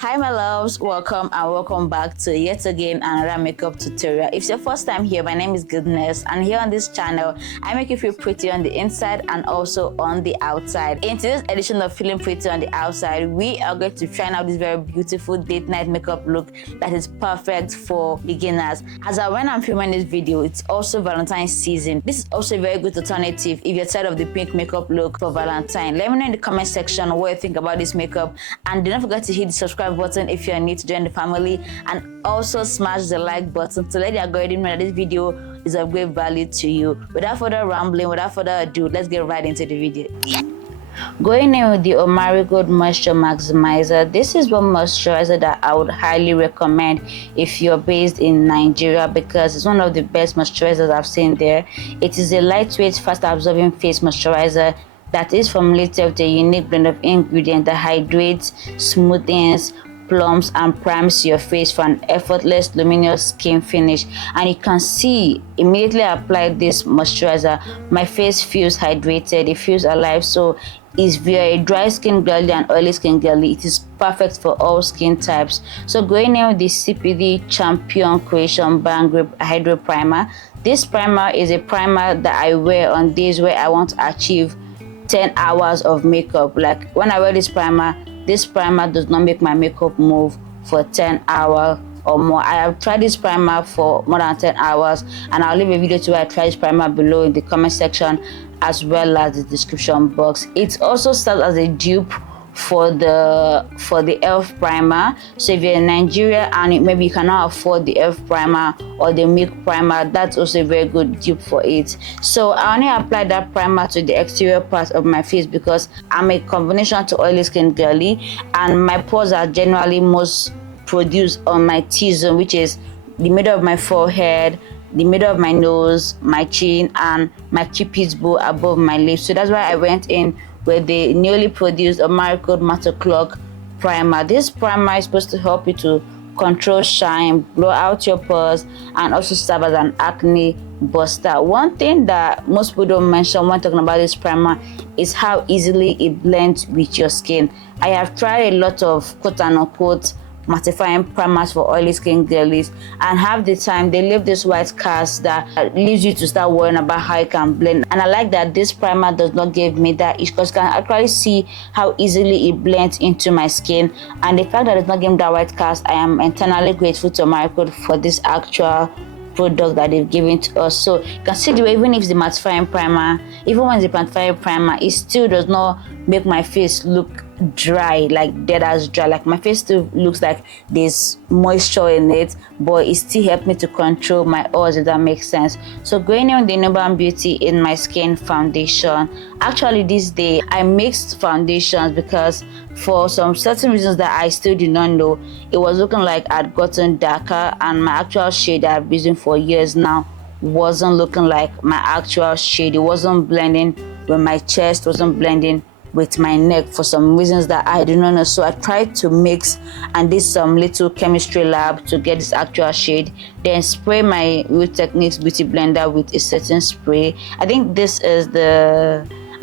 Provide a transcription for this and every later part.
Hi my loves, welcome and welcome back to yet again another makeup tutorial. If it's your first time here, my name is Goodness, and here on this channel I make you feel pretty on the inside and also on the outside. In today's edition of Feeling Pretty on the Outside, we are going to try out this very beautiful date night makeup look that is perfect for beginners. When I'm filming this video, it's also Valentine's season. This is also a very good alternative if you're tired of the pink makeup look for Valentine. Let me know in the comment section what you think about this makeup, and do not forget to hit the subscribe button if you're new to join the family, and also smash the like button to let the algorithm know that this video is of great value to you. Without further rambling, without further ado, let's get right into the video. Going in with the Omari Gold Moisture Maximizer. This is one moisturizer that I would highly recommend if you're based in Nigeria, because it's one of the best moisturizers I've seen there. It is a lightweight, fast absorbing face moisturizer that is formulated with a unique blend of ingredients that hydrates, smoothens, plumps and primes your face for an effortless luminous skin finish. And you can see immediately I applied this moisturizer, my face feels hydrated, it feels alive. So if you're a dry skin girly and oily skin girly, it is perfect for all skin types. So going in with the CPD Champion Creation Bang Grip Hydro Primer. This primer is a primer that I wear on days where I want to achieve 10 hours of makeup. Like when I wear this primer does not make my makeup move for 10 hours or more. I have tried this primer for more than 10 hours, and I'll leave a video to where I try this primer below in the comment section as well as the description box. It also serves as a dupe for the e.l.f. primer. So if you're in Nigeria and maybe you cannot afford the e.l.f. primer or the milk primer, that's also a very good dupe for it. So I only apply that primer to the exterior part of my face because I'm a combination to oily skin girly, and my pores are generally most produced on my T-zone, which is the middle of my forehead, the middle of my nose, my chin, and my cupid's bow above my lips. So that's why I went in with the newly produced Omari Gold Matte Clock Primer. This primer is supposed to help you to control shine, blow out your pores, and also serve as an acne buster. One thing that most people don't mention when talking about this primer is how easily it blends with your skin. I have tried a lot of quote unquote mattifying primers for oily skin girlies, and half the time they leave this white cast that leaves you to start worrying about how it can blend. And I like that this primer does not give me that issue because you can actually see how easily it blends into my skin. And the fact that it's not giving that white cast, I am eternally grateful to Omari Gold for this actual product that they've given to us. So you can see the way even if it's the mattifying primer, even when it's the mattifying primer, it still does not make my face look dry, like dead as dry. Like my face still looks like there's moisture in it, but it still helped me to control my oils, if that makes sense. So going in with the Noble Beauty In My Skin foundation. Actually this day I mixed foundations because for some certain reasons that I still did not know, it was looking like I'd gotten darker, and my actual shade that I've been using for years now wasn't looking like my actual shade. It wasn't blending with my chest, wasn't blending with my neck for some reasons that I do not know. So I tried to mix and did some little chemistry lab to get this actual shade, then spray my Real Techniques beauty blender with a certain spray. I think this is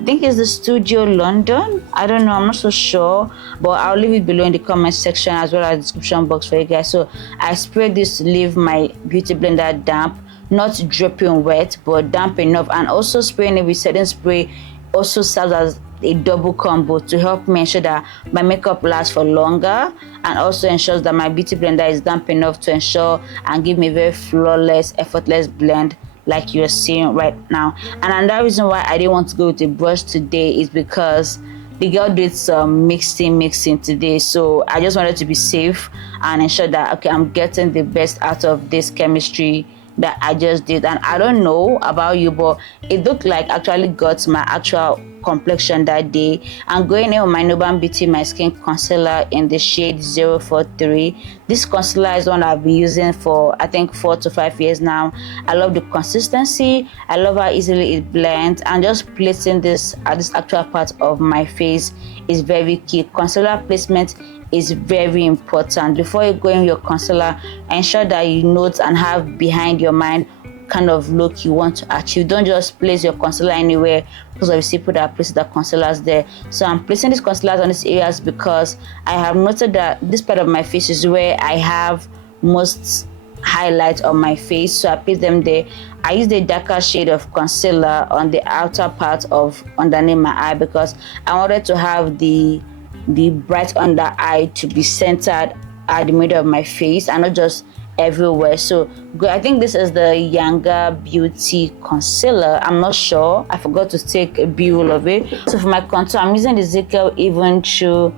it's the Studio London. I don't know, I'm not so sure, but I'll leave it below in the comment section as well as the description box for you guys. So I sprayed this to leave my beauty blender damp, not dripping wet but damp enough, and also spraying it with setting spray also serves as a double combo to help me ensure that my makeup lasts for longer, and also ensures that my beauty blender is damp enough to ensure and give me a very flawless, effortless blend like you're seeing right now. And another reason why I didn't want to go with a brush today is because the girl did some mixing today, so I just wanted to be safe and ensure that okay, I'm getting the best out of this chemistry that I just did. And I don't know about you, but it looked like actually got my actual complexion that day. I'm going in with my Noble Beauty My Skin concealer in the shade 043. This concealer is one I've been using for I think 4 to 5 years now. I love the consistency, I love how easily it blends, and just placing this at this actual part of my face is very key. Concealer placement is very important. Before you go in your concealer, ensure that you note and have behind your mind kind of look you want to achieve. Don't just place your concealer anywhere, because obviously people that place the concealers there. So I'm placing these concealers on these areas because I have noted that this part of my face is where I have most highlight on my face, so I place them there. I use the darker shade of concealer on the outer part of underneath my eye because I wanted to have the bright under eye to be centered at the middle of my face and not just everywhere. So I think this is the Younger Beauty concealer. I'm not sure, I forgot to take a view of it. So for my contour, I'm using the Jaclyn Even True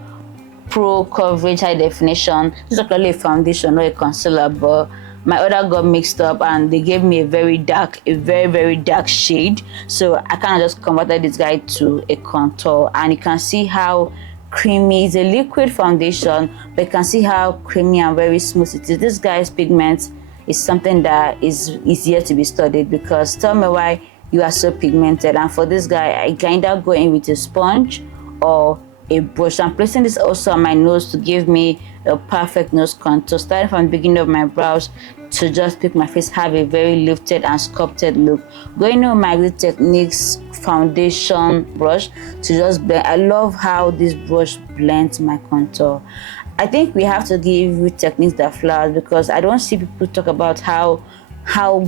Pro Coverage High Definition. This is actually a foundation, not a concealer, but my order got mixed up and they gave me a very very dark shade, so I kind of just converted this guy to a contour. And you can see how creamy. It's a liquid foundation, but you can see how creamy and very smooth it is. This guy's pigment is something that is easier to be studied, because tell me why you are so pigmented. And for this guy, I can either go in with a sponge or a brush. I'm placing this also on my nose to give me a perfect nose contour, starting from the beginning of my brows to just make my face have a very lifted and sculpted look. Going on my Good Techniques foundation brush to just blend. I love how this brush blends my contour. I think we have to give Good Techniques their flowers, because I don't see people talk about how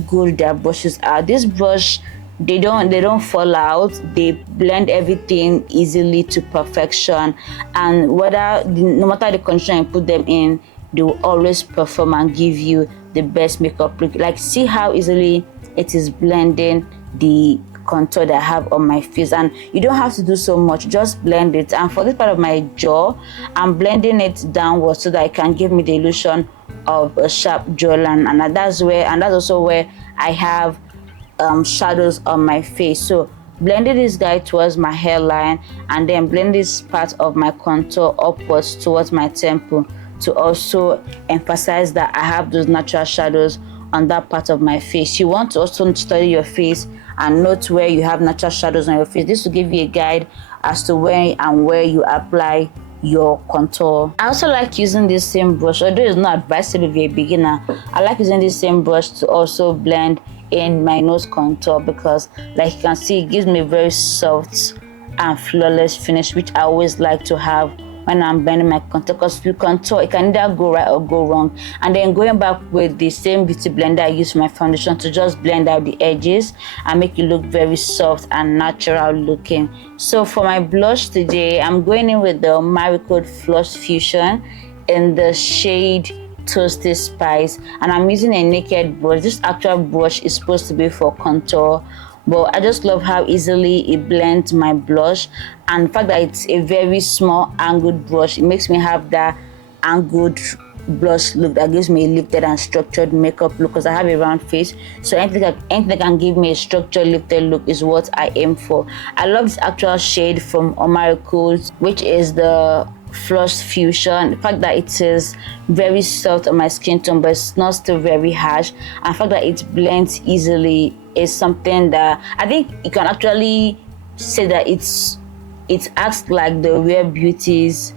good their brushes are. This brush, they don't fall out. They blend everything easily to perfection, and no matter the condition you put them in, they will always perform and give you the best makeup look. Like, see how easily it is blending the contour that I have on my face, and you don't have to do so much, just blend it. And for this part of my jaw, I'm blending it downwards so that it can give me the illusion of a sharp jawline, and that's also where I have shadows on my face. So blending this guy towards my hairline, and then blend this part of my contour upwards towards my temple to also emphasize that I have those natural shadows on that part of my face. You want to also study your face and note where you have natural shadows on your face. This will give you a guide as to where you apply your contour. I also like using this same brush, although it's not advisable if you're a beginner. I like using this same brush to also blend in my nose contour, because like you can see, it gives me a very soft and flawless finish, which I always like to have when I'm blending my contour, because with contour it can either go right or go wrong. And then going back with the same beauty blender I use for my foundation to just blend out the edges and make it look very soft and natural looking. So for my blush today, I'm going in with the Marigold Flush Fusion in the shade Toasted Spice, and I'm using a naked brush. This actual brush is supposed to be for contour, but I just love how easily it blends my blush, and the fact that it's a very small angled brush, it makes me have that angled blush look that gives me a lifted and structured makeup look, because I have a round face. So anything that can give me a structured lifted look is what I aim for. I love this actual shade from Marigold, which is the Flush Fusion. The fact that it is very soft on my skin tone, but it's not still very harsh, and the fact that it blends easily is something that I think you can actually say that it acts like the Rare Beauty's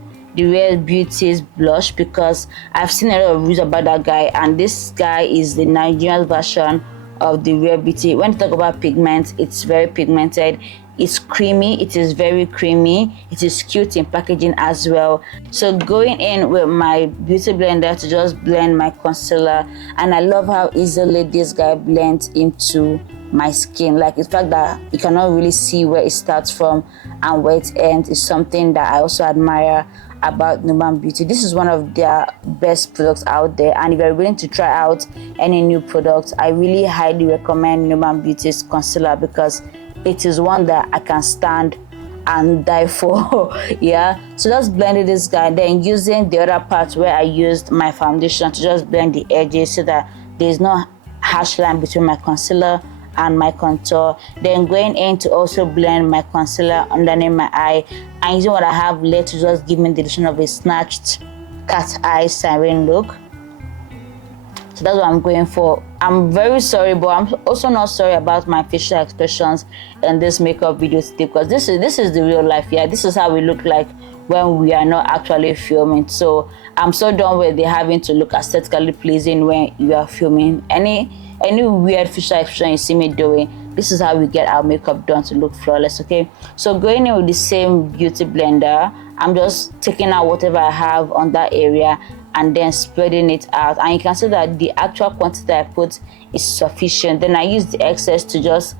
blush, because I've seen a lot of reviews about that guy, and this guy is the Nigerian version of the Rare Beauty. When you talk about pigment, it's very pigmented, it's creamy, it is very creamy, it is cute in packaging as well. So going in with my beauty blender to just blend my concealer, and I love how easily this guy blends into my skin. Like, the fact that you cannot really see where it starts from and where it ends is something that I also admire about Nuban Beauty. This is one of their best products out there, and if you're willing to try out any new product, I really highly recommend Nuban Beauty's concealer, because it is one that I can stand and die for. Yeah, so just blended this guy, then using the other part where I used my foundation to just blend the edges so that there's no harsh line between my concealer and my contour. Then going in to also blend my concealer underneath my eye, and using what I have left to just give me the illusion of a snatched cat eye siren look. So that's what I'm going for. I'm very sorry, but I'm also not sorry about my facial expressions in this makeup video today, because this is the real life. Yeah, this is how we look like when we are not actually filming. So I'm so done with the having to look aesthetically pleasing when you are filming. Any weird facial expression you see me doing, this is how we get our makeup done to look flawless. Okay, so going in with the same beauty blender, I'm just taking out whatever I have on that area and then spreading it out, and you can see that the actual quantity that I put is sufficient. Then I use the excess to just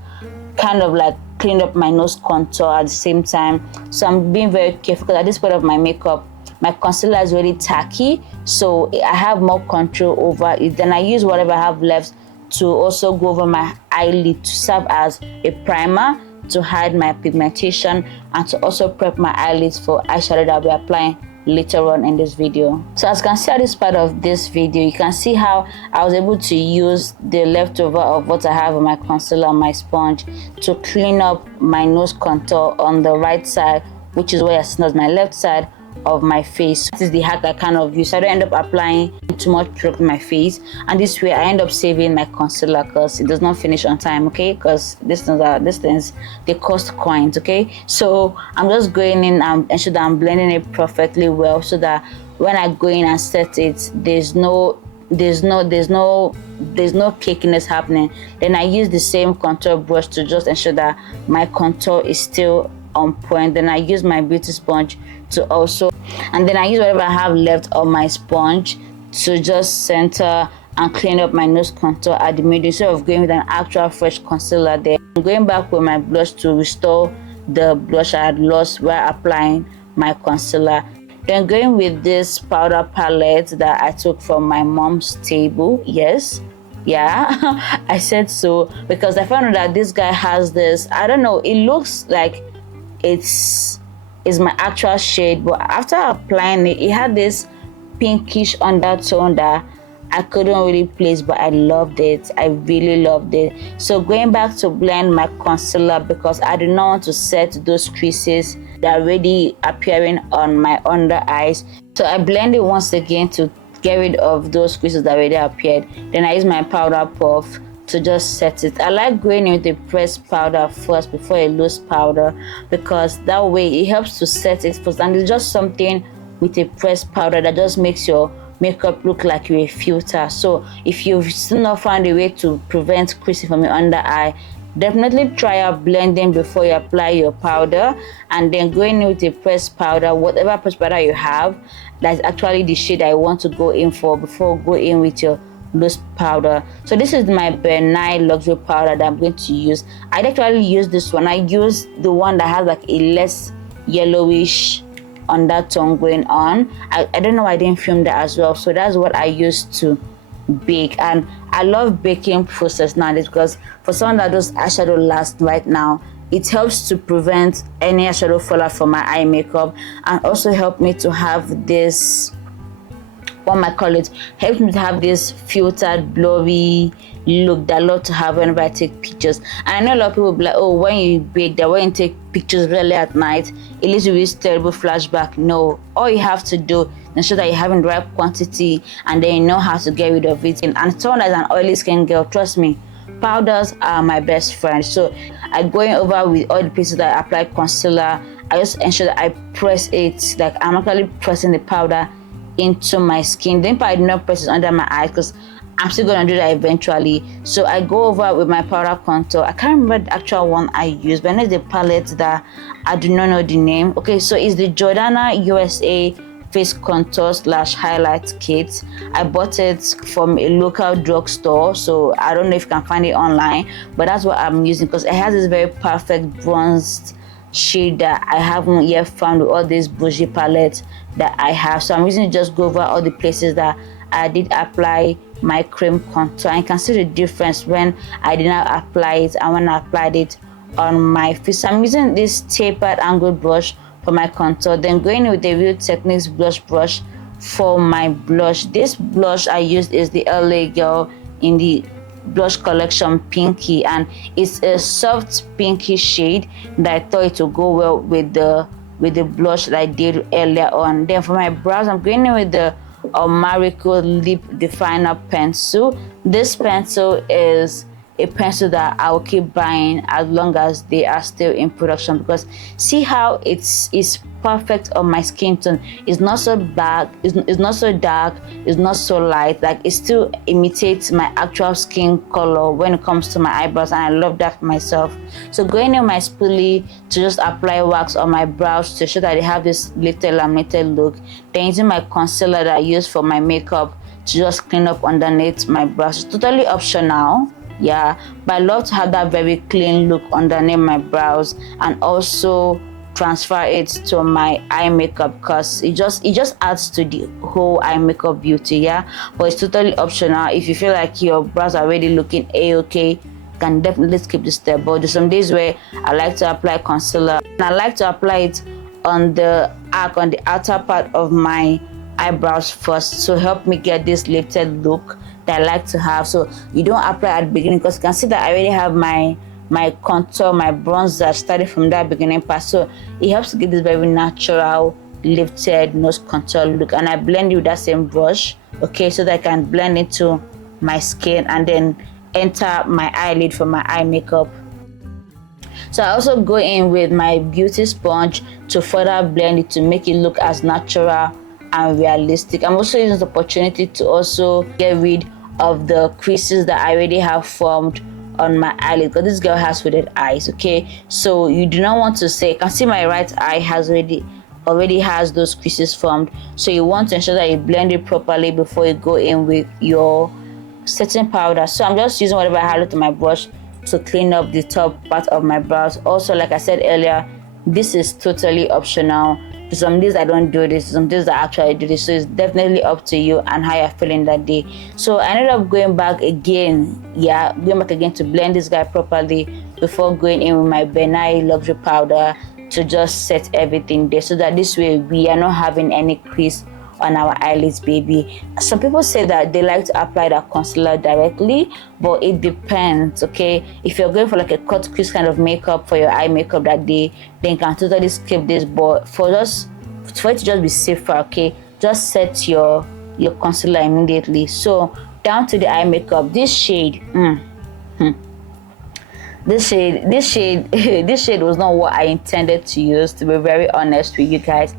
kind of like clean up my nose contour at the same time. So I'm being very careful because at this point of my makeup, my concealer is really tacky, so I have more control over it. Then I use whatever I have left to also go over my eyelid to serve as a primer to hide my pigmentation and to also prep my eyelids for eyeshadow that I'll be applying later on in this video. So as you can see at this part of this video, you can see how I was able to use the leftover of what I have on my concealer on my sponge to clean up my nose contour on the right side, which is where I see my left side of my face. This is the hack I kind of use. I don't end up applying too much product on my face, and this way I end up saving my concealer because it does not finish on time. Okay, because these things they cost coins. Okay, so I'm just going in and ensure that I'm blending it perfectly well, so that when I go in and set it, there's no cakiness happening. Then I use the same contour brush to just ensure that my contour is still on point. Then I use my beauty sponge to also, and then I use whatever I have left on my sponge to just center and clean up my nose contour at the middle instead of going with an actual fresh concealer there. I'm going back with my blush to restore the blush I had lost while applying my concealer. Then going with this powder palette that I took from my mom's table. Yes, yeah, I said so because I found out that this guy has this, I don't know, it looks like it's my actual shade, but after applying it, it had this pinkish undertone that I couldn't really place, but I loved it. I really loved it. So going back to blend my concealer because I do not want to set those creases that are already appearing on my under eyes. So I blend it once again to get rid of those creases that already appeared. Then I use my powder puff to just set it. I like going in with a pressed powder first before a loose powder because that way it helps to set it first, and it's just something with a pressed powder that just makes your makeup look like you're a filter. So if you've still not found a way to prevent creasing from your under eye, definitely try out blending before you apply your powder, and then going in with a pressed powder, whatever pressed powder you have that's actually the shade I want to go in for before go in with your loose powder. So this is my benign luxury powder that I'm going to use. I actually use this one. I use the one that has like a less yellowish undertone going on. I don't know why I didn't film that as well. So that's what I use to bake, and I love baking process nowadays because for someone that does eyeshadow last right now, it helps to prevent any eyeshadow fallout from my eye makeup, and also help me to have this, what I call it, helps me to have this filtered blurry look that I love to have whenever I take pictures. And I know a lot of people will be like, oh, when you bake that, when you take pictures really at night, it leads you with this terrible flashback. No, all you have to do is ensure that you're having the right quantity, and then you know how to get rid of it. And someone that's an oily skin girl, trust me, powders are my best friend. So I go in over with all the places that I apply concealer. I just ensure that I press it, like I'm actually pressing the powder into my skin. Then I do not press it under my eyes because I'm still gonna do that eventually. So I go over with my powder contour. I can't remember the actual one I use, but it's the palette that I do not know the name. Okay, so it's the Jordana USA face contour / highlight kit. I bought it from a local drugstore, so I don't know if you can find it online, but that's what I'm using because it has this very perfect bronzed shade that I haven't yet found with all these bougie palettes that I have. So I'm using it, just go over all the places that I did apply my cream contour, and you can see the difference when I did not apply it and when I applied it on my face. So I'm using this tapered angled brush for my contour, then going with the Real Techniques blush brush for my blush. This blush I used is the LA Girl in the blush collection Pinky, and it's a soft pinky shade that I thought it would go well with the blush that I did earlier on. Then for my brows, I'm going in with the Marico Lip Definer pencil. This pencil is a pencil that I'll keep buying as long as they are still in production, because see how it's perfect on my skin tone. It's not so black, it's not so dark, it's not so light. Like, it still imitates my actual skin color when it comes to my eyebrows, and I love that for myself. So going in my spoolie to just apply wax on my brows to show that they have this lifted laminated look. Then using my concealer that I use for my makeup to just clean up underneath my brows. It's totally optional, yeah, but I love to have that very clean look underneath my brows, and also transfer it to my eye makeup, because it just adds to the whole eye makeup beauty, yeah. But it's totally optional. If you feel like your brows are already looking a-okay, can definitely skip this step. But there's some days where I like to apply concealer, and I like to apply it on the outer part of my eyebrows first to help me get this lifted look that I like to have. So you don't apply at the beginning, because you can see that I already have my contour, my bronzer started from that beginning part. So it helps to give this very natural lifted nose contour look, and I blend it with that same brush, okay, so that I can blend into my skin and then enter my eyelid for my eye makeup. So I also go in with my beauty sponge to further blend it to make it look as natural and realistic. I'm also using this opportunity to also get rid of the creases that I already have formed on my eyelid, because this girl has hooded eyes, okay. So you do not want to say, you can see my right eye has already has those creases formed. So you want to ensure that you blend it properly before you go in with your setting powder. So I'm just using whatever I have to my brush to clean up the top part of my brows. Also, like I said earlier, this is totally optional. Some days I don't do this, some days I actually do this, so it's definitely up to you and how you're feeling that day. So I ended up going back again to blend this guy properly before going in with my Benai luxury powder to just set everything there, so that this way we are not having any crease on our eyelids, baby. Some people say that they like to apply that concealer directly, but it depends, okay. If you're going for like a cut crease kind of makeup for your eye makeup that day, then you can totally skip this. But for it to just be safer, okay, just set your concealer immediately. So down to the eye makeup, this shade this shade was not what I intended to use, to be very honest with you guys.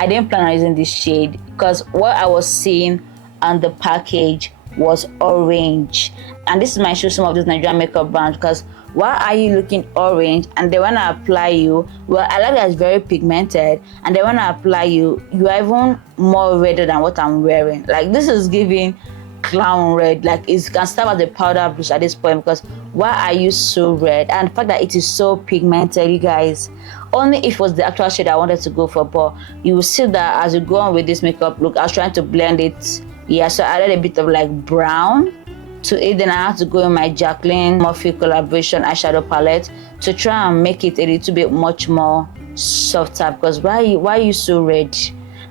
I didn't plan on using this shade because what I was seeing on the package was orange, and this is my issue some of these Nigerian makeup brands, because why are you looking orange and they want to apply you, well, I like that it's very pigmented, and they want to apply you are even more redder than what I'm wearing. Like, this is giving clown red. Like, it can start as a powder blush at this point, because why are you so red? And the fact that it is so pigmented, you guys, only if it was the actual shade I wanted to go for. But you will see that as you go on with this makeup look, I was trying to blend it, yeah, so I added a bit of like brown to it. Then I had to go in my Jaclyn Morphe collaboration eyeshadow palette to try and make it a little bit much more softer, because why are you so red?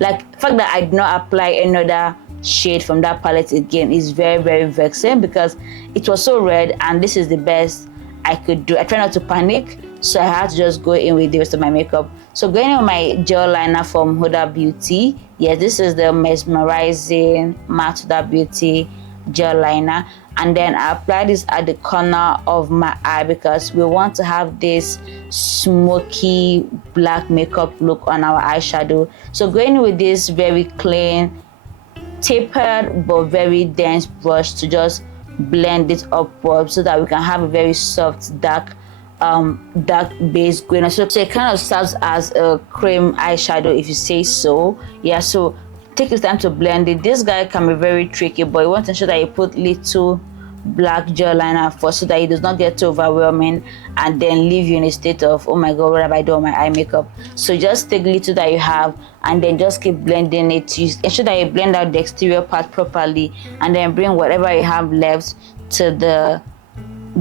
Like, the fact that I did not apply another shade from that palette again is very, very vexing, because it was so red and this is the best I could do. I try not to panic, so I had to just go in with the rest of my makeup. So going in with my gel liner from Huda Beauty. Yes, this is the Mesmerizing Matte Huda Beauty gel liner, and then I apply this at the corner of my eye, because we want to have this smoky black makeup look on our eyeshadow. So going with this very clean, tapered but very dense brush to just blend it upwards, so that we can have a very soft dark base going. So it kind of serves as a cream eyeshadow, if you say so, yeah. So take your time to blend it. This guy can be very tricky, but you want to ensure that you put little black gel liner first, so that it does not get too overwhelming and then leave you in a state of, oh my god, what have I done with my eye makeup? So just take little that you have and then just keep blending it. You ensure that you blend out the exterior part properly, and then bring whatever you have left to the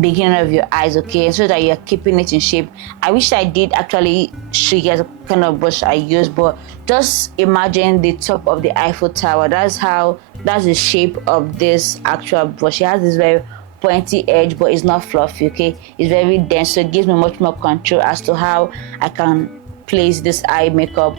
beginning of your eyes, okay, so that you're keeping it in shape. I wish I did actually show you guys what kind of brush I use, but just imagine the top of the Eiffel Tower. That's the shape of this actual brush. It has this very pointy edge, but it's not fluffy, okay. It's very dense, so it gives me much more control as to how I can place this eye makeup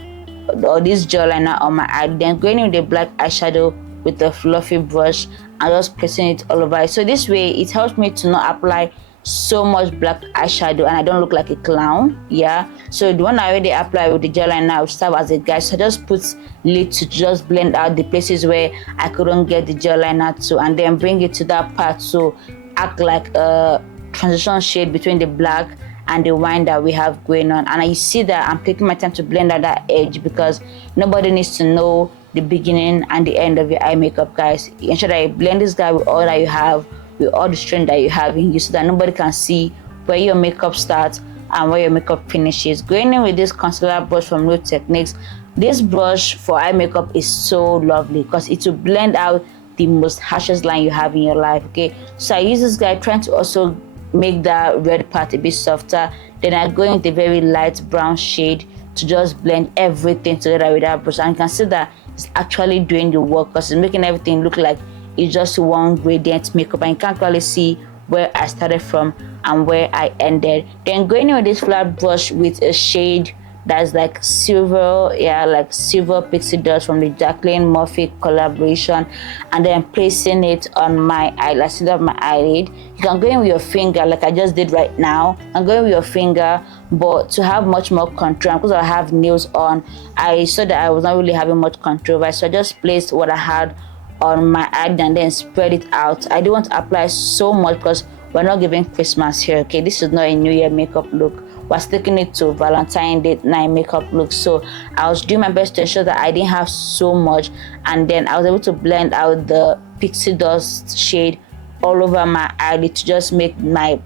or this gel liner on my eye. Then going in with the black eyeshadow with the fluffy brush and just pressing it all over. So this way it helps me to not apply so much black eyeshadow and I don't look like a clown. Yeah, so the one I already applied with the gel liner will serve as a guide. So I just put lid to just blend out the places where I couldn't get the gel liner to, and then bring it to that part to act like a transition shade between the black and the wine that we have going on. And you see that I'm taking my time to blend out that edge, because nobody needs to know the beginning and the end of your eye makeup, guys. Ensure that you blend this guy with all that you have, with all the strength that you have in you, so that nobody can see where your makeup starts and where your makeup finishes. Going in with this concealer brush from Real Techniques, this brush for eye makeup is so lovely because it will blend out the most harshest line you have in your life. Okay, so I use this guy trying to also make that red part a bit softer. Then I go in with a very light brown shade to just blend everything together with that brush, and you can see that it's actually doing the work because it's making everything look like it's just one gradient makeup, and you can't really see where I started from and where I ended. Then going in with this flat brush with a shade that's like silver, yeah, like silver pixie dust from the Jaclyn Morphe collaboration, and then placing it on my eyelash, of my eyelid. You can go in with your finger like I just did right now, and go in with your finger, but to have much more control, because I have nails on, I saw that I was not really having much control, right? So I just placed what I had on my eyelid and then spread it out. I don't want to apply so much because we're not giving Christmas here, okay? This is not a New Year makeup look. We're sticking it to Valentine's Day night makeup look. So I was doing my best to ensure that I didn't have so much, and then I was able to blend out the pixie dust shade all over my eyelid to just make my,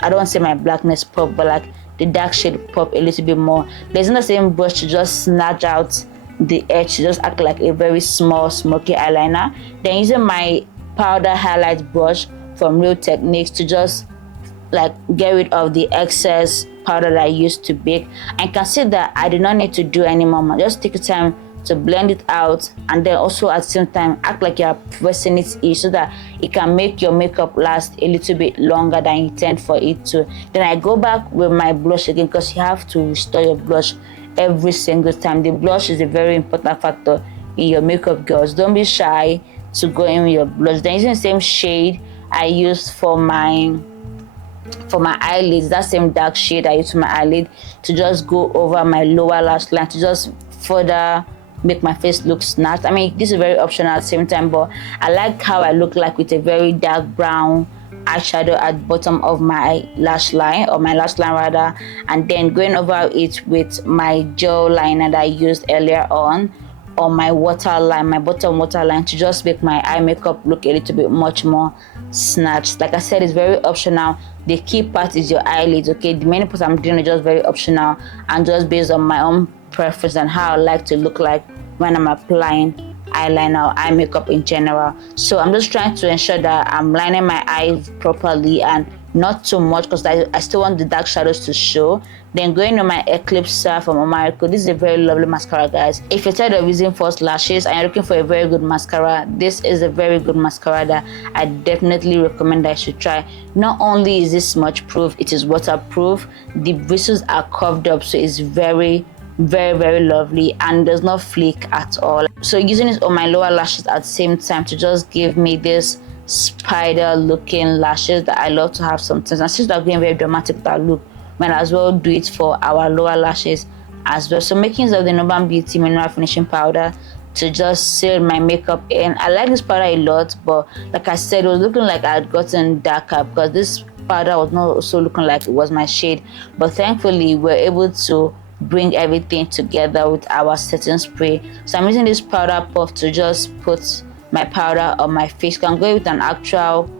I don't want to say my blackness pop, but like the dark shade pop a little bit more. There's not the same brush to just snatch out the edge to just act like a very small smoky eyeliner. Then using my powder highlight brush from Real Techniques to just like get rid of the excess powder that I used to bake. And you can see that I do not need to do anymore. Just take your time to blend it out, and then also at the same time act like you're pressing it in so that it can make your makeup last a little bit longer than you intend for it to. Then I go back with my blush again, because you have to restore your blush every single time. The blush is a very important factor in your makeup, girls. Don't be shy to go in with your blush. Then using the same shade I used for my eyelids, that same dark shade I used for my eyelid, to just go over my lower lash line to just further make my face look snatched. I mean, this is very optional at the same time, but I like how I look like with a very dark brown eyeshadow at the bottom of my lash line, or my lash line rather, and then going over it with my gel liner that I used earlier on my waterline, my bottom waterline, to just make my eye makeup look a little bit much more snatched. Like I said, it's very optional. The key part is your eyelids, okay? The main part I'm doing is just very optional and just based on my own preference and how I like to look like when I'm applying eyeliner or eye makeup in general. So I'm just trying to ensure that I'm lining my eyes properly and not too much, because I still want the dark shadows to show. Then going to my Eclipsa from Omarico. This is a very lovely mascara, guys. If you're tired of using false lashes and you're looking for a very good mascara, this is a very good mascara that I definitely recommend that you should try. Not only is this smudge proof, it is waterproof. The bristles are curved up, so it's very lovely and does not flake at all. So using it on my lower lashes at the same time to just give me this spider looking lashes that I love to have sometimes. And since they're going very dramatic with that look, might as well do it for our lower lashes as well. So making use of the Northern Beauty mineral finishing powder to just seal my makeup in. I like this powder a lot, but like I said, it was looking like I had gotten darker because this powder was not also looking like it was my shade. But thankfully we're able to bring everything together with our setting spray. So I'm using this powder puff to just put my powder on my face. I'm going with an actual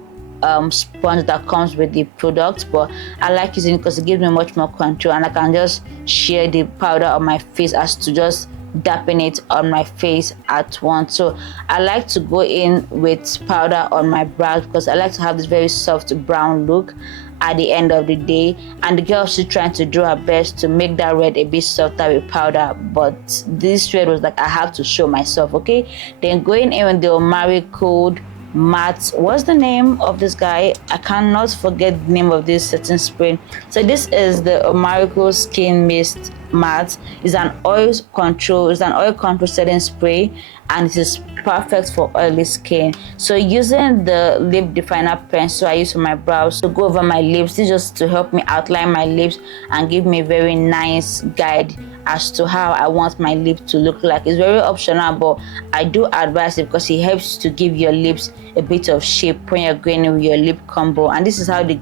sponge that comes with the product, but I like using it because it gives me much more control, and I can just share the powder on my face as to just dapping it on my face at once. So I like to go in with powder on my brows because I like to have this very soft brown look at the end of the day, and the girl she's trying to do her best to make that red a bit softer with powder, but this red was like I have to show myself, okay? Then going in with the Omari Code matte. What's the name of this guy? I cannot forget the name of this setting spray. So this is the Miracle Skin Mist Matte. It's an oil control setting spray, and it is perfect for oily skin. So using the lip definer pencil I use for my brows to go over my lips, this is just to help me outline my lips and give me a very nice guide as to how I want my lip to look like. It's very optional, but I do advise it because it helps to give your lips a bit of shape when you're going with your lip combo. And this is how the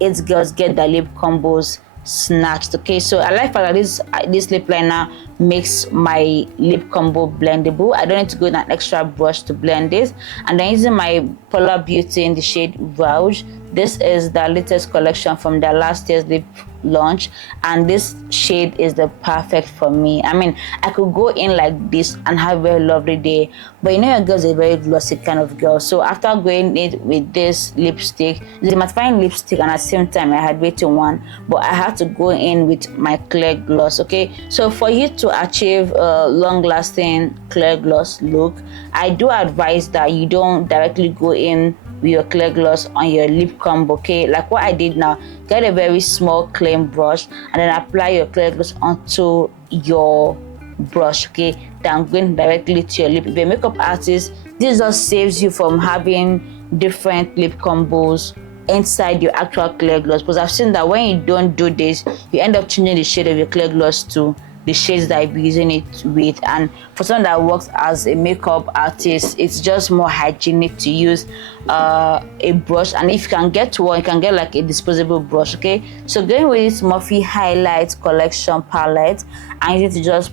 eight girls get their lip combos snatched. Okay, so I like that this lip liner makes my lip combo blendable. I don't need to go with an extra brush to blend this. And then using my Polar Beauty in the shade Rouge. This is the latest collection from their last year's lip launch, and this shade is the perfect for me. I mean, I could go in like this and have a very lovely day, but you know your girl's a very glossy kind of girl. So after going in with this lipstick, it's a mattifying lipstick and at the same time a hydrating one, but I had to go in with my clear gloss. Okay, so for you to achieve a long-lasting clear gloss look, I do advise that you don't directly go in with your clear gloss on your lip combo. Okay, like what I did now, get a very small clean brush and then apply your clear gloss onto your brush. Okay, then going directly to your lip. If you're a makeup artist, this just saves you from having different lip combos inside your actual clear gloss, because I've seen that when you don't do this, you end up changing the shade of your clear gloss to the shades that I'll be using it with. And for someone that works as a makeup artist, it's just more hygienic to use a brush. And if you can get one, you can get like a disposable brush. Okay, so going with this Morphe highlight collection palette, I need to just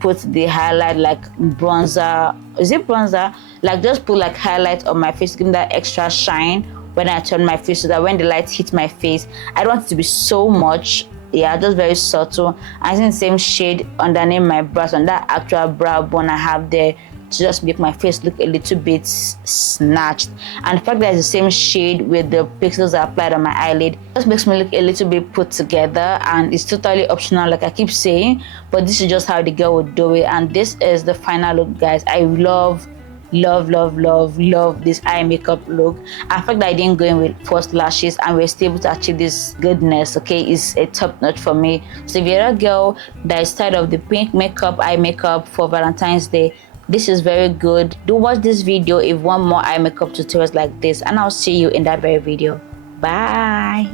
put the highlight like bronzer. Is it bronzer? Like just put like highlight on my face, give me that extra shine when I turn my face, so that when the light hits my face, I don't want it to be so much. Yeah, just very subtle. I think the same shade underneath my brows, on that actual brow bone I have there, to just make my face look a little bit snatched. And the fact that it's the same shade with the pixels I applied on my eyelid just makes me look a little bit put together, and it's totally optional like I keep saying, but this is just how the girl would do it. And this is the final look, guys. I love this eye makeup look. And the fact that I didn't go in with false lashes and we're still able to achieve this goodness, okay, is a top notch for me. So if you're a girl that is tired of the pink makeup, eye makeup for Valentine's Day, this is very good. Do watch this video if you want more eye makeup tutorials like this, and I'll see you in that very video. Bye.